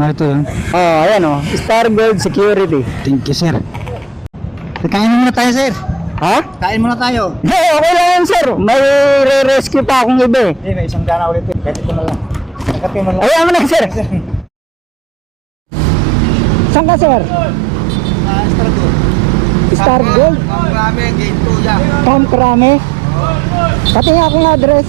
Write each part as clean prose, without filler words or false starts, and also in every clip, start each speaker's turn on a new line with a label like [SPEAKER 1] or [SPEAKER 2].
[SPEAKER 1] Ito yun.
[SPEAKER 2] Oh, ayan oh. Star Gold Security.
[SPEAKER 1] Thank you, sir. Kain muna tayo, sir.
[SPEAKER 2] Ha?
[SPEAKER 1] Kain muna tayo.
[SPEAKER 2] Hey, okay lang yan, sir. May re-rescue pa akong iba eh.
[SPEAKER 1] May isang gana ulit. Kahit ito na lang. Nagkape mo lang.
[SPEAKER 2] Ayan mo na, sir. Saan ka, sir?
[SPEAKER 1] Star Gold.
[SPEAKER 2] Star Gold?
[SPEAKER 1] Marami, gate 2 yan.
[SPEAKER 2] Camp Krame? Pati nga akong address.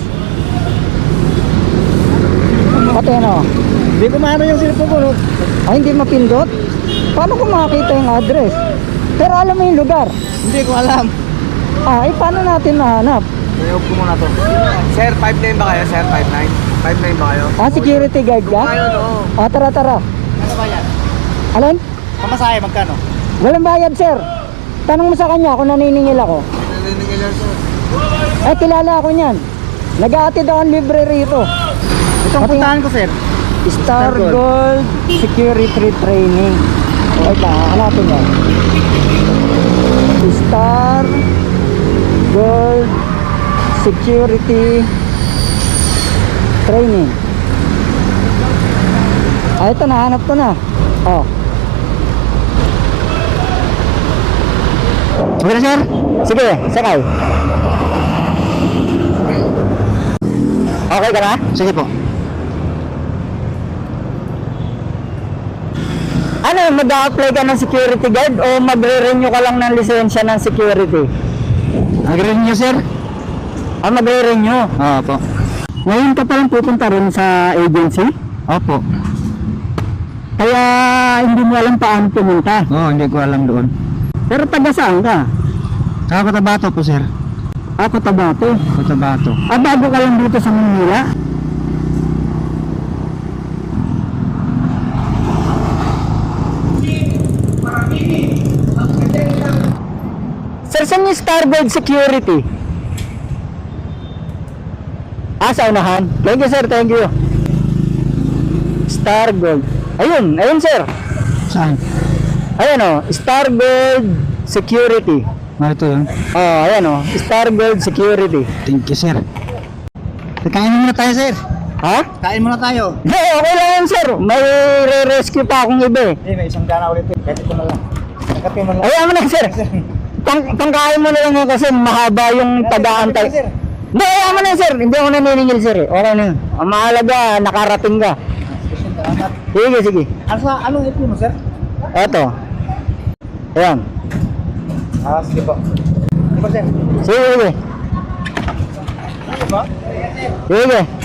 [SPEAKER 2] Pati ano?
[SPEAKER 1] Hindi ko maano yung cellphone ko, no?
[SPEAKER 2] Ay, hindi mapindot? Paano ko makakita yung address? Pero alam mo yung lugar.
[SPEAKER 1] Hindi ko alam.
[SPEAKER 2] Ah, eh paano natin mahanap?
[SPEAKER 1] Ayog ko muna to. Sir, 5'9 ba kayo, sir? 5'9? 5'9 ba kayo?
[SPEAKER 2] Ah, security guard ka?
[SPEAKER 1] Ayun, oo.
[SPEAKER 2] Ah, tara, tara.
[SPEAKER 1] Ano ba yan?
[SPEAKER 2] Alin?
[SPEAKER 1] Pamasahe, magkano?
[SPEAKER 2] Walang bayad, sir. Tanong mo sa kanya kung naniningil ako.
[SPEAKER 1] Naniningil yan, sir.
[SPEAKER 2] Eh, kilala ako niyan. Nag-aatid ako ng libre rito.
[SPEAKER 1] Itong
[SPEAKER 2] Pati-
[SPEAKER 1] puntahan ko, sir.
[SPEAKER 2] Star
[SPEAKER 1] Gold.
[SPEAKER 2] Gold Security Training. Wait lang, hanapin mo. Star Gold Security Training. Ah, ito, nahanap ko na. Oh. Okay na, sir? Sige, sakay. Okay ka na?
[SPEAKER 1] Sige po.
[SPEAKER 2] Ano, mag-a-apply ka ng security guard o magre-renew ka lang ng lisensya ng security?
[SPEAKER 1] Nag-renew, sir?
[SPEAKER 2] Ah, magre-renew.
[SPEAKER 1] Opo.
[SPEAKER 2] Ngayon ka palang pupunta rin sa agency?
[SPEAKER 1] Opo.
[SPEAKER 2] Kaya hindi mo alam paano pumunta.
[SPEAKER 1] Oo, hindi ko alam doon.
[SPEAKER 2] Pero taga saan ka?
[SPEAKER 1] Sa Cotabato po, sir.
[SPEAKER 2] Ah, Cotabato.
[SPEAKER 1] Cotabato.
[SPEAKER 2] Ah, bago ka lang dito sa Manila? Sir, saan yung Star Gold Security? Ah, sa unahan. Thank you, sir. Thank you. Star Gold. Ayun, ayun, sir.
[SPEAKER 1] Saan?
[SPEAKER 2] Ayun oh, Star Gold Security.
[SPEAKER 1] Ito yun.
[SPEAKER 2] Oh, ayan oh, Star Gold Security.
[SPEAKER 1] Thank you, sir. Kain muna tayo, sir.
[SPEAKER 2] Ha?
[SPEAKER 1] Kain muna tayo.
[SPEAKER 2] Hey, okay lang yan, sir. May re-rescue pa akong iba eh.
[SPEAKER 1] May isang gana ulit. Kahit ito na lang. Nagkape mo lang.
[SPEAKER 2] Ayan mo na, sir. Pangkain mo na lang yun kasi mahaba yung taga-antay.
[SPEAKER 1] Sir.
[SPEAKER 2] Hindi, ayan mo na, sir. Hindi ako naniningil, sir eh. Okay na yun. Ang mahalaga, nakarating ka.
[SPEAKER 1] Salamat.
[SPEAKER 2] Sige, sige.
[SPEAKER 1] Anong ito mo, sir?
[SPEAKER 2] Eto. Ayan.
[SPEAKER 1] Sige po. Sige po, sir.
[SPEAKER 2] Sige, sige.
[SPEAKER 1] Sige po.
[SPEAKER 2] Sige.